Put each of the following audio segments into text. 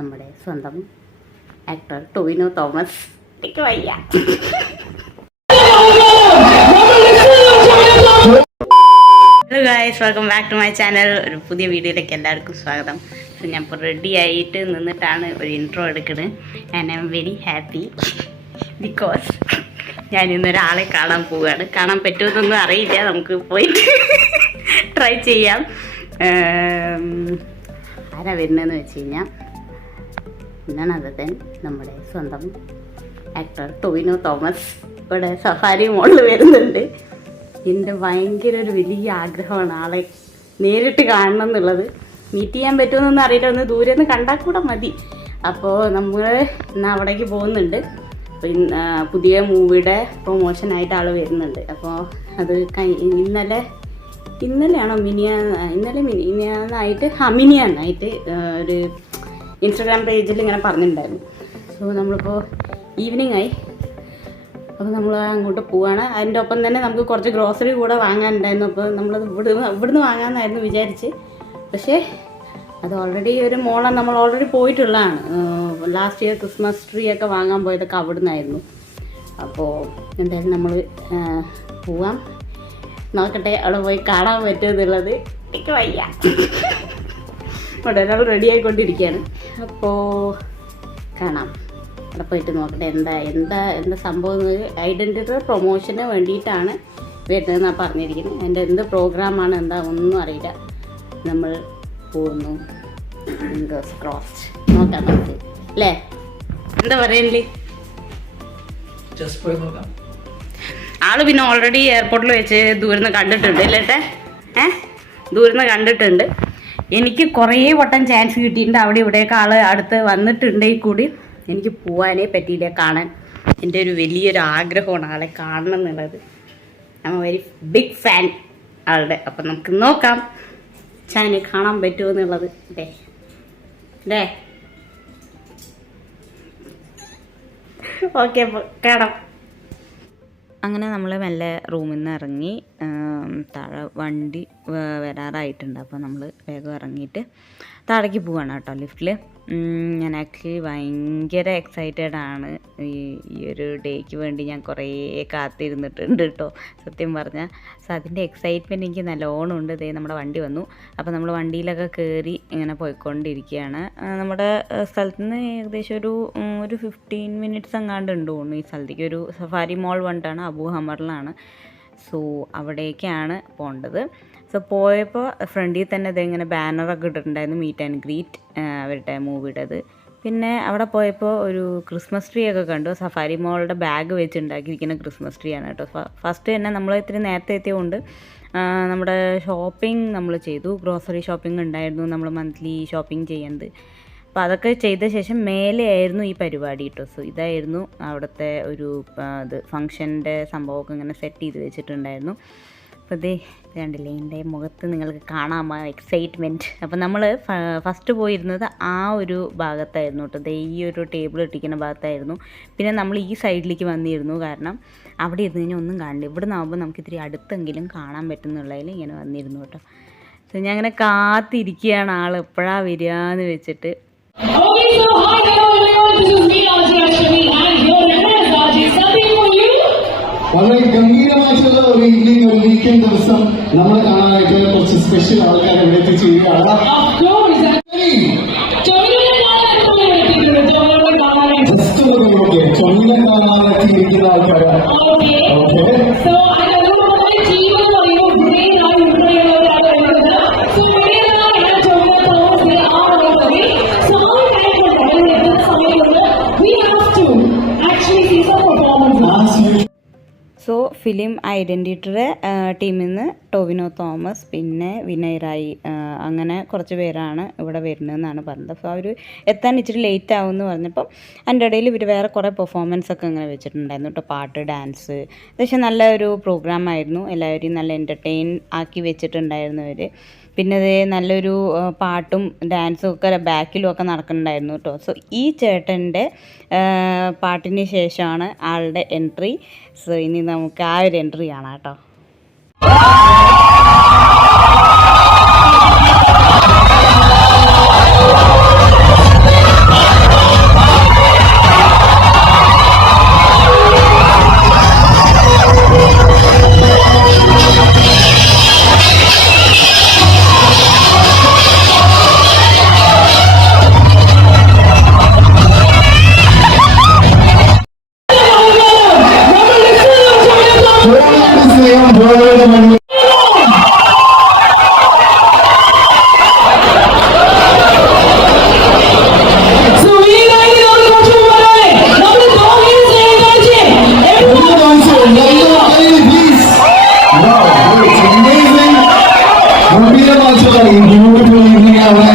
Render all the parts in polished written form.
നമ്മുടെ സ്വന്തം ആക്ടർ ടൊവിനോ തോമസ്. എനിക്ക് വയ്യ. Hello guys, welcome back to my channel. ഒരു പുതിയ വീഡിയോയിലേക്ക് എല്ലാവർക്കും സ്വാഗതം. ഞാൻ ഇപ്പോൾ റെഡി ആയിട്ട് നിന്നിട്ടാണ് ഒരു ഇൻട്രോ എടുക്കുന്നത്. And I am very happy because ഞാൻ ഇന്നൊരാളെ കാണാൻ പോവുകയാണ്. കാണാൻ പറ്റുമെന്നൊന്നും അറിയില്ല, നമുക്ക് പോയിട്ട് ട്രൈ ചെയ്യാം. ആരാ വരുന്നതെന്ന് വെച്ച് കഴിഞ്ഞാൽ none other than നമ്മുടെ സ്വന്തം ആക്ടർ ടൊവിനോ തോമസ് ഇവിടെ സഫാരി മോളിൽ വരുന്നുണ്ട്. എൻ്റെ ഭയങ്കര ഒരു വലിയ ആഗ്രഹമാണ് ആളെ നേരിട്ട് കാണണം എന്നുള്ളത്. മീറ്റ് ചെയ്യാൻ പറ്റുമെന്നൊന്നും അറിയില്ല, ഒന്ന് ദൂരെ നിന്ന് കണ്ടാൽ കൂടെ മതി. അപ്പോൾ നമ്മൾ ഇന്ന് അവിടേക്ക് പോകുന്നുണ്ട്. അപ്പോൾ പുതിയ മൂവിയുടെ പ്രൊമോഷനായിട്ട് ആൾ വരുന്നുണ്ട്. അപ്പോൾ അത് ഇന്നലെയാണോ മിനിയാന്നായിട്ട് ഒരു ഇൻസ്റ്റാഗ്രാം പേജിൽ ഇങ്ങനെ പറഞ്ഞിട്ടുണ്ടായിരുന്നു. സോ നമ്മളിപ്പോൾ ഈവനിങ് ആയി, അപ്പോൾ നമ്മൾ അങ്ങോട്ട് പോവുകയാണ്. അതിൻ്റെ ഒപ്പം തന്നെ നമുക്ക് കുറച്ച് ഗ്രോസറി കൂടെ വാങ്ങാനുണ്ടായിരുന്നു. അപ്പോൾ നമ്മളത് ഇവിടുന്ന് വാങ്ങാമെന്നായിരുന്നു വിചാരിച്ച്. പക്ഷേ അത് ഓൾറെഡി ഒരു മോളം നമ്മൾ ഓൾറെഡി പോയിട്ടുള്ളതാണ്. ലാസ്റ്റ് ഇയർ ക്രിസ്മസ് ട്രീ ഒക്കെ വാങ്ങാൻ പോയതൊക്കെ അവിടെ നിന്നായിരുന്നു. അപ്പോൾ എന്തായാലും നമ്മൾ പോവാം. നോക്കട്ടെ അവിടെ പോയി കാണാൻ പറ്റുമെന്നുള്ളത്. എനിക്ക് വയ്യ. അവിടെ ഒരാൾ റെഡി ആയിക്കൊണ്ടിരിക്കുകയാണ്. അപ്പോൾ കാണാം, അവിടെ പോയിട്ട് നോക്കട്ടെ എന്താ സംഭവം. ഐഡൻറ്റിറ്റി പ്രൊമോഷന് വേണ്ടിയിട്ടാണ് വരുന്നതെന്നാണ് പറഞ്ഞിരിക്കുന്നത്. അതിൻ്റെ എന്ത് പ്രോഗ്രാമാണ് എന്താ ഒന്നും അറിയില്ല. നമ്മൾ പോകുന്നു. ക്രോസ് നോക്കാം നമുക്ക്, അല്ലേ? എന്താ പറയണ്ടേ? ആള് പിന്നെ ഓൾറെഡി എയർപോർട്ടിൽ വെച്ച് ദൂരന്ന് കണ്ടിട്ടുണ്ട് അല്ലേട്ടെ. ദൂരന്ന് കണ്ടിട്ടുണ്ട്. എനിക്ക് കുറേ വട്ടം ചാൻസ് കിട്ടിയിട്ടുണ്ട്. അവിടെ ഇവിടെയൊക്കെ ആൾ അടുത്ത് വന്നിട്ടുണ്ടെങ്കിൽ കൂടി എനിക്ക് പോകാനേ പറ്റിയില്ല, കാണാൻ. എൻ്റെ ഒരു വലിയൊരു ആഗ്രഹമാണ് ആളെ കാണണം എന്നുള്ളത്. I'm very big fan ആളുടെ. അപ്പം നമുക്ക് നോക്കാം ചാനൽ കാണാൻ പറ്റുമോ എന്നുള്ളത്. അല്ലേ? ഓക്കെ, കാണാം. അങ്ങനെ നമ്മൾ മെല്ലെ റൂമിൽ നിന്ന് ഇറങ്ങി. താഴെ വണ്ടി വരാറായിട്ടുണ്ട്. അപ്പോൾ നമ്മൾ വേഗം ഇറങ്ങിയിട്ട് താഴേക്ക് പോവാണ് കേട്ടോ, ലിഫ്റ്റിൽ. ഞാൻ ആക്ച്വലി ഭയങ്കര എക്സൈറ്റഡ് ആണ്. ഈ ഒരു ഡേക്ക് വേണ്ടി ഞാൻ കുറേ കാത്തിരുന്നിട്ടുണ്ട് കേട്ടോ, സത്യം പറഞ്ഞാൽ. സോ അതിൻ്റെ എക്സൈറ്റ്മെൻറ്റ് എനിക്ക് നല്ലോണം ഉണ്ട്. ഇതേ നമ്മുടെ വണ്ടി വന്നു. അപ്പോൾ നമ്മൾ വണ്ടിയിലൊക്കെ കയറി ഇങ്ങനെ പോയിക്കൊണ്ടിരിക്കുകയാണ്. നമ്മുടെ സ്ഥലത്ത് നിന്ന് ഏകദേശം ഒരു 15 മിനിറ്റ്സ് എങ്ങാണ്ട് ഉണ്ട് തോന്നുന്നു ഈ സ്ഥലത്തേക്ക്. ഒരു സഫാരി മോൾ വണ്ടിട്ടാണ്, അബു ഹമറിലാണ്. സോ അവിടേക്കാണ് പോകേണ്ടത്. സോ പോയപ്പോൾ ഫ്രണ്ടിൽ തന്നെ ഇതെങ്ങനെ ബാനറൊക്കെ ഇട്ടിട്ടുണ്ടായിരുന്നു, മീറ്റ് ആൻഡ് ഗ്രീറ്റ് അവരുടെ മൂവിയുടേത്. പിന്നെ അവിടെ പോയപ്പോൾ ഒരു ക്രിസ്മസ് ട്രീ ഒക്കെ കണ്ടു. സഫാരി മോളുടെ ബാഗ് വെച്ചുണ്ടാക്കിയിരിക്കുന്ന ക്രിസ്മസ് ട്രീ ആണ് കേട്ടോ. ഫസ്റ്റ് തന്നെ നമ്മൾ ഇത്തിരി നേരത്തെ എത്തിയതുകൊണ്ട് നമ്മുടെ ഷോപ്പിംഗ് നമ്മൾ ചെയ്തു. ഗ്രോസറി ഷോപ്പിംഗ് ഉണ്ടായിരുന്നു, നമ്മൾ മന്ത്ലി ഷോപ്പിംഗ് ചെയ്യുന്നത്. അപ്പോൾ അതൊക്കെ ചെയ്ത ശേഷം മേലെ ആയിരുന്നു ഈ പരിപാടി കേട്ടോ. സോ ഇതായിരുന്നു അവിടുത്തെ ഒരു ഫങ്ഷൻ്റെ സംഭവമൊക്കെ ഇങ്ങനെ സെറ്റ് ചെയ്ത് വെച്ചിട്ടുണ്ടായിരുന്നു. അപ്പോൾ ഇത് കണ്ടില്ലേ, എൻ്റെ മുഖത്ത് നിങ്ങൾക്ക് കാണാമോ എക്സൈറ്റ്മെൻറ്റ്. അപ്പോൾ നമ്മൾ ഫസ്റ്റ് പോയിരുന്നത് ആ ഒരു ഭാഗത്തായിരുന്നു കേട്ടോ, ഈ ഒരു ടേബിൾ ഇട്ടിരിക്കുന്ന ഭാഗത്തായിരുന്നു. പിന്നെ നമ്മൾ ഈ സൈഡിലേക്ക് വന്നിരുന്നു, കാരണം അവിടെ ഇരുന്ന് കഴിഞ്ഞാൽ ഒന്നും കാണില്ല. ഇവിടെ നിന്നാകുമ്പോൾ നമുക്ക് ഇത്തിരി അടുത്തെങ്കിലും കാണാൻ പറ്റുന്നുള്ളതിൽ ഇങ്ങനെ വന്നിരുന്നു കേട്ടോ. സോ ഞാൻ അങ്ങനെ കാത്തിരിക്കുകയാണ് ആൾ എപ്പോഴാണ് വരിക എന്ന് വെച്ചിട്ട്. വളരെ ഗംഭീരമായിട്ടുള്ള ഒരു ഈവനിങ്, ഒരു വീക്കെൻഡ് ദിവസം നമ്മൾ കാണാനായിട്ട് കുറച്ച് സ്പെഷ്യൽ ആൾക്കാർ ഇവിടെ എത്തിച്ചേരുകയാണ്. ജസ്റ്റ് ഒരു ചൊല്ലിനെ കാണാനെത്തിയിരിക്കുന്ന ആൾക്കാരാണ്. സോ ഫിലിം ഐഡൻറ്റിറ്റിയുടെ ടീമിൽ നിന്ന് ടൊവിനോ തോമസ്, പിന്നെ വിനയ് റായി, അങ്ങനെ കുറച്ച് പേരാണ് ഇവിടെ വരുന്നതെന്നാണ് പറഞ്ഞത്. അപ്പോൾ അവർ എത്താൻ ഇച്ചിരി ലേറ്റ് ആവുമെന്ന് പറഞ്ഞപ്പോൾ അതിൻ്റെ ഇടയിൽ ഇവർ വേറെ കുറേ പെർഫോമൻസ് ഒക്കെ ഇങ്ങനെ വെച്ചിട്ടുണ്ടായിരുന്നു കേട്ടോ. പാട്ട്, ഡാൻസ്, അത്യാവശ്യം നല്ലൊരു പ്രോഗ്രാമായിരുന്നു. എല്ലാവരെയും നല്ല എൻ്റർടൈൻ ആക്കി വെച്ചിട്ടുണ്ടായിരുന്നു അവർ. പിന്നെ അത് നല്ലൊരു പാട്ടും ഡാൻസും ഒക്കെ ബാക്കിലും ഒക്കെ നടക്കുന്നുണ്ടായിരുന്നു കേട്ടോ. സോ ഈ ചേട്ടൻ്റെ പാട്ടിന് ശേഷമാണ് ആളുടെ എൻട്രി. സോ ഇനി നമുക്ക് ആ ഒരു എൻട്രി കാണാം കേട്ടോ. ഗംഭീരമായിട്ടുള്ള ഈ ബ്യൂട്ടിഫുൾ ഈവനിങ് അവിടെ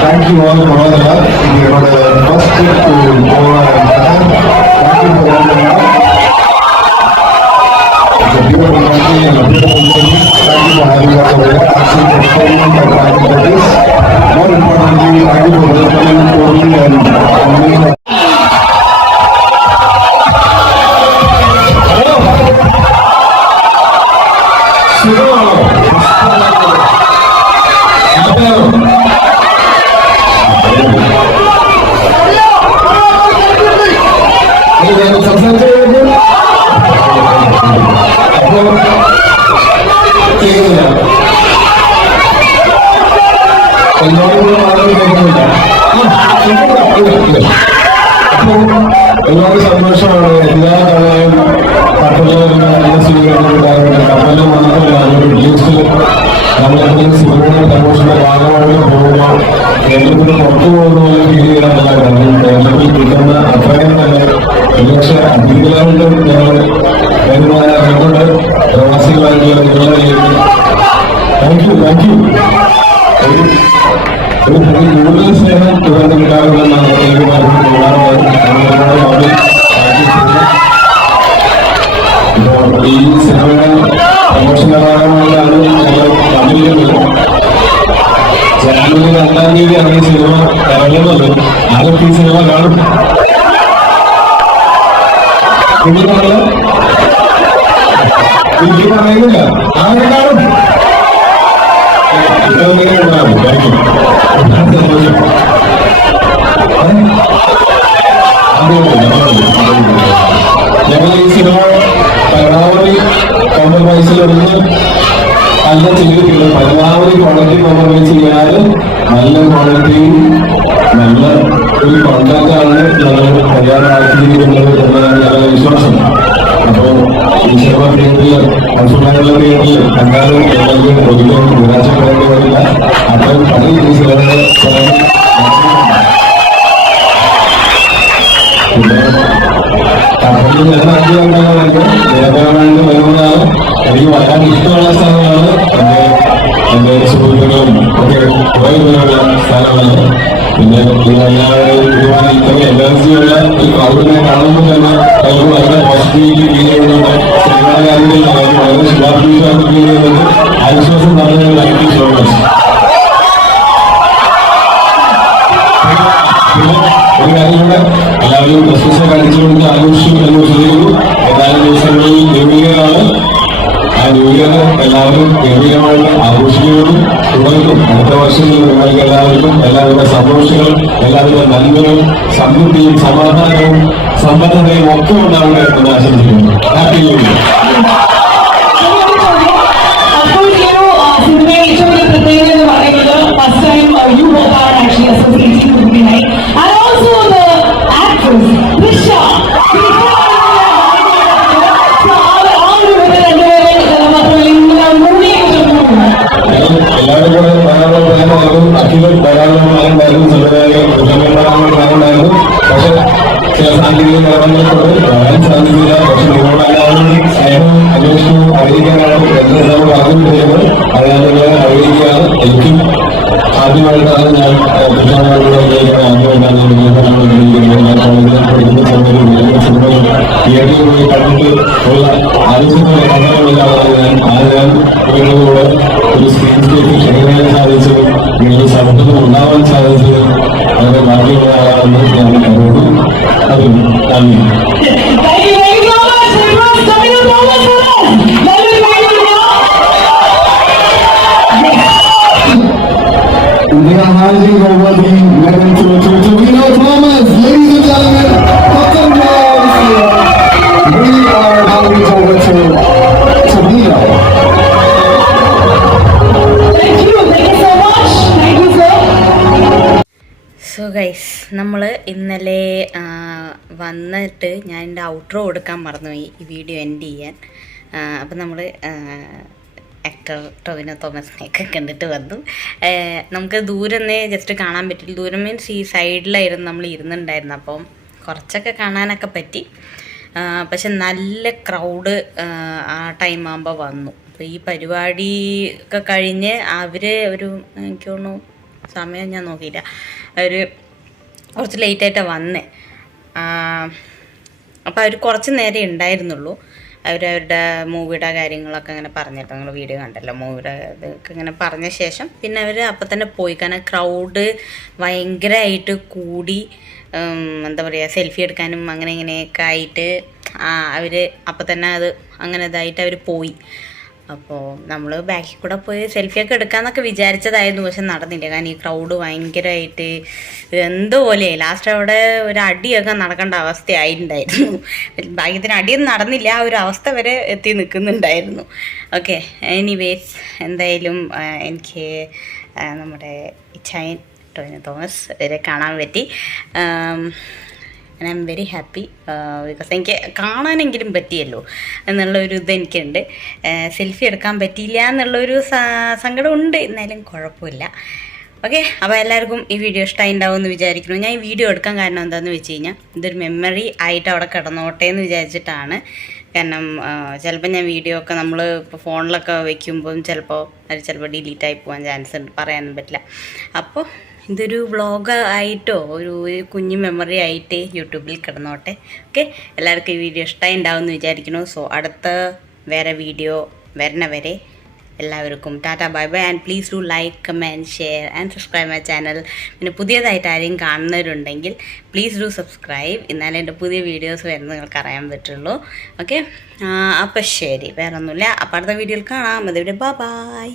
Thank you all for all the love. You are the first trip to Goa and Qatar. Thank you for all the love. It's a beautiful country and a beautiful city. Thank you for having us over here. Thank you for experiment and trying to this. More importantly, thank you for welcoming Kobe and me. ഒരുപാട് സന്തോഷമാണ് എല്ലാ തവണയും കപ്പലിൽ നല്ല സ്വീകരണം ഉണ്ടാകുന്നുണ്ട്. കപ്പലിൽ മാത്രമല്ല ഒരു ലിസ്റ്റിൽ നമ്മളെന്തെങ്കിലും സിനിമയുടെ പ്രമോഷന്റെ ഭാഗമായിട്ട് പോകുമ്പോൾ കേരളത്തിന് പുറത്തു പോകുന്ന പോലെ ഫീൽ ചെയ്യാൻ പറ്റാറുണ്ട്. കേരളത്തിൽ കിട്ടുന്ന അത്രയും തന്നെ ഒരുപക്ഷെ അധികമായിട്ടും ഞങ്ങൾ വരുമാനങ്ങളുണ്ട് പ്രവാസികളായിട്ടുള്ള നിങ്ങളുടെ താങ്ക് യു ഒരു കൂടുതൽ സ്നേഹം തുടർന്ന് കിട്ടാറുണ്ടെന്നാണ് എനിക്ക് ഈ സിനിമയുടെ പ്രമോഷന്റെ ഭാഗമായിട്ടാണ് ഞങ്ങൾ തമിഴിലുള്ളത്. ജനുവരി 2-ാം തീയതി ഇറങ്ങിയ സിനിമ ഇറങ്ങുന്നത്. അതൊക്കെ ഈ സിനിമ കാണും. എനിക്ക് പറയുന്നില്ല, അങ്ങനെ കാണും. ഞങ്ങൾ ഈ സിനിമ പരമാവധി കോംപ്രമൈസിലൊന്ന് നല്ല ചെയ്തിട്ടില്ല. പരമാവധി ക്വാളിറ്റി കോംപ്രമൈസ് ചെയ്യാതെ നല്ല ക്വാളിറ്റി നല്ല ഒരു കോൺടാക്റ്റാണ് ഞങ്ങൾ തയ്യാറാക്കിയിരിക്കുന്നത് എന്നതാണ് ഞങ്ങളുടെ വിശ്വാസം. അപ്പോൾ ഈ സിനിമ തിയേറ്ററിൽ കൺസുമായിട്ടുള്ള തിയേറ്ററിൽ കണ്ടാലും ഞങ്ങൾക്ക് ഒരിക്കലും നിരാശപ്പെടേണ്ടി വരില്ല. അപ്പോൾ പല ഈ സിനിമയുടെ പിന്നെ കപ്പലിൽ ഞാൻ ആദ്യമായിട്ട് നിരന്തരമായിട്ട് വരുന്നതാണ്. എനിക്ക് വരാൻ ഇഷ്ടമുള്ള സ്ഥലങ്ങളാണ്. എന്റെ സുഹൃത്തുക്കളും ഒക്കെ കുറെ ദൂരമുള്ള സ്ഥലങ്ങളാണ്. പിന്നെ എല്ലാവരുടെയും ഒരുപാട് ഇത്രയും എനർജിയുള്ള ഈ ക്രൗഡിനെ കാണുമ്പോൾ തന്നെ നമുക്ക് വളരെ പോസിറ്റിവിറ്റി ഫീൽ ചെയ്യുന്നുണ്ട്. സിനിമയുടെ കാര്യത്തിൽ നമുക്ക് വളരെ ശുഭാപ്തിയായിട്ട് ഫീൽ ചെയ്യുന്നുണ്ട്. ആശ്വാസം പറഞ്ഞു. Thank you so much. ഒരു കാര്യം കൂടെ, എല്ലാവരും ക്രിസ്മസ് കഴിച്ചുകൊണ്ട് ആഘോഷിക്കും എന്ന് വിശ്വസിക്കുന്നു. ഏതാനും ദിവസങ്ങളിൽ ന്യൂ ഇയറാണ്. ആ ന്യൂ ഇയർ എല്ലാവരും ഗംഭീരമായിട്ട് ആഘോഷിക്കുന്നതും തുടർന്നും അടുത്ത വർഷങ്ങളിൽ നിങ്ങൾക്ക് എല്ലാവർക്കും എല്ലാവരുടെ സന്തോഷങ്ങളും എല്ലാവരുടെ നന്മകളും സമൃദ്ധിയും സമാധാനവും സമ്പന്നതയും ഒക്കെ ഉണ്ടാവട്ടെ എന്ന് ആശംസിക്കുന്നു. Happy new year. എല്ലാവരും കൂടെ ധാരാളം പ്ലാനായിരുന്നു. അഖിലും ധാരാളം പ്ലാനുണ്ടായിരുന്നു. പ്ലാനുണ്ടായിരുന്നു. പക്ഷെ ചില സാങ്കേതിക കാരണങ്ങൾ കൊണ്ട് വരാൻ സാധിക്കില്ല. പക്ഷെ നിങ്ങളെല്ലാവരും സ്നേഹവും അന്വേഷണവും അറിയിക്കാനാണ് എന്നെ നമ്മൾ ആഗ്രഹിക്കുന്നത്. അതിനാൽ നിങ്ങളെ അറിയിക്കുകയാണ്. എനിക്കും ആദ്യമായിട്ടാണ് ഞാൻ തിയേറ്ററിൽ പോയി കണ്ടിട്ട് ഉള്ള ആലോചിക്കുന്ന കഥകളിലാണ് ഞാൻ നിങ്ങളോട് ഒരു സ്ക്രീൻ സ്പേസിൽ എങ്ങനെയാണ് സാധിച്ചത് നിങ്ങളുടെ സൗഹൃദം ഉണ്ടാവാൻ സാധിച്ചത് വളരെ ഭാഗ്യമുള്ള ആളാണെന്ന് ഞാൻ കരുതുന്നു. അതും നന്ദി. We are handing over the medal to Vino Thomas. Ladies and gentlemen, put them down here. We are handing it over to Vino. Thank you so much. Thank you, sir. So guys നമ്മൾ ഇന്നലെ വന്നിട്ട് ഞാൻ എൻ്റെ outro കൊടുക്കാൻ മറന്നുപോയി ഈ video end ചെയ്യാൻ. അപ്പം നമ്മൾ ആക്ടർ ടൊവിനോ തോമസിനെയൊക്കെ കണ്ടിട്ട് വന്നു. നമുക്ക് ദൂരന്നേ ജസ്റ്റ് കാണാൻ പറ്റില്ല. ദൂരം മീൻസ് ഈ സൈഡിലായിരുന്നു നമ്മൾ ഇരുന്നുണ്ടായിരുന്നു. അപ്പം കുറച്ചൊക്കെ കാണാനൊക്കെ പറ്റി. പക്ഷെ നല്ല ക്രൗഡ് ആ ടൈം ആകുമ്പോൾ വന്നു. അപ്പോൾ ഈ പരിപാടി ഒക്കെ കഴിഞ്ഞ് അവർ ഒരു എനിക്ക് തോന്നുന്നു സമയം ഞാൻ നോക്കിയില്ല, അവർ കുറച്ച് ലേറ്റായിട്ടാണ് വന്നേ. അപ്പോൾ അവർ കുറച്ച് നേരം ഉണ്ടായിരുന്നുള്ളൂ. അവരവരുടെ മൂവിയുടെ കാര്യങ്ങളൊക്കെ ഇങ്ങനെ പറഞ്ഞിട്ട് നിങ്ങൾ വീഡിയോ കണ്ടല്ലോ, മൂവിയുടെ ഇതൊക്കെ ഇങ്ങനെ പറഞ്ഞ ശേഷം പിന്നെ അവർ അപ്പം തന്നെ പോയി. കാരണം ക്രൗഡ് ഭയങ്കരമായിട്ട് കൂടി, എന്താ പറയുക, സെൽഫി എടുക്കാനും അങ്ങനെ ഇങ്ങനെയൊക്കെ ആയിട്ട് അവർ അപ്പം തന്നെ അത് അങ്ങനെ ഇതായിട്ട് അവർ പോയി. അപ്പോൾ നമ്മൾ ബാക്കിൽ കൂടെ പോയി സെൽഫിയൊക്കെ എടുക്കാമെന്നൊക്കെ വിചാരിച്ചതായിരുന്നു, പക്ഷെ നടന്നില്ല. കാരണം ഈ ക്രൗഡ് ഭയങ്കരമായിട്ട് എന്തുപോലെ ലാസ്റ്റ് അവിടെ ഒരു അടിയൊക്കെ നടക്കേണ്ട അവസ്ഥയായിട്ടുണ്ടായിരുന്നു. ഭാഗ്യത്തിന് അടിയൊന്നും നടന്നില്ല, ആ ഒരു അവസ്ഥ വരെ എത്തി നിൽക്കുന്നുണ്ടായിരുന്നു. ഓക്കെ, എനിവേസ് എന്തായാലും എനിക്ക് നമ്മുടെ ഇച്ചായൻ ടൊവിനോ തോമസ് ഇവരെ കാണാൻ പറ്റി. I am very happy because എനിക്ക് കാണാനെങ്കിലും പറ്റിയല്ലോ എന്നുള്ളൊരു ഇത് എനിക്കുണ്ട്. സെൽഫി എടുക്കാൻ പറ്റിയില്ല എന്നുള്ളൊരു സങ്കടമുണ്ട്, എന്നാലും കുഴപ്പമില്ല. ഓക്കെ, അപ്പോൾ എല്ലാവർക്കും ഈ വീഡിയോ ഇഷ്ടമായി ഉണ്ടാവുമെന്ന് വിചാരിക്കുന്നു. ഞാൻ ഈ വീഡിയോ എടുക്കാൻ കാരണം എന്താണെന്ന് വെച്ച് കഴിഞ്ഞാൽ ഇതൊരു മെമ്മറി ആയിട്ട് അവിടെ കിടന്നോട്ടെ എന്ന് വിചാരിച്ചിട്ടാണ്. കാരണം ചിലപ്പോൾ ഞാൻ വീഡിയോ ഒക്കെ നമ്മൾ ഇപ്പോൾ ഫോണിലൊക്കെ വയ്ക്കുമ്പം ചിലപ്പോൾ അത് ചിലപ്പോൾ ഡിലീറ്റായി പോകാൻ ചാൻസ് ഉണ്ട്, പറയാനും പറ്റില്ല. അപ്പോൾ ഇതൊരു വ്ളോഗ് ആയിട്ടോ ഒരു കുഞ്ഞു മെമ്മറി ആയിട്ട് യൂട്യൂബിൽ കിടന്നോട്ടെ. ഓക്കെ, എല്ലാവർക്കും ഈ വീഡിയോ ഇഷ്ടമായി ഉണ്ടാവുമെന്ന് വിചാരിക്കുന്നു. സോ അടുത്ത വേറെ വീഡിയോ വരണവരെ എല്ലാവർക്കും Tata, bye bye, and please do like, comment, share and subscribe my channel. പിന്നെ പുതിയതായിട്ട് ആരെയും കാണുന്നവരുണ്ടെങ്കിൽ പ്ലീസ് ഡു സബ്സ്ക്രൈബ്, എന്നാലേ എൻ്റെ പുതിയ വീഡിയോസ് വരുന്നത് നിങ്ങൾക്ക് അറിയാൻ പറ്റുള്ളൂ. ഓക്കെ, അപ്പോൾ ശരി, വേറെ ഒന്നുമില്ല. അപ്പോൾ അടുത്ത വീഡിയോയിൽ കാണാം. അതുവരെ ബൈ ബൈ.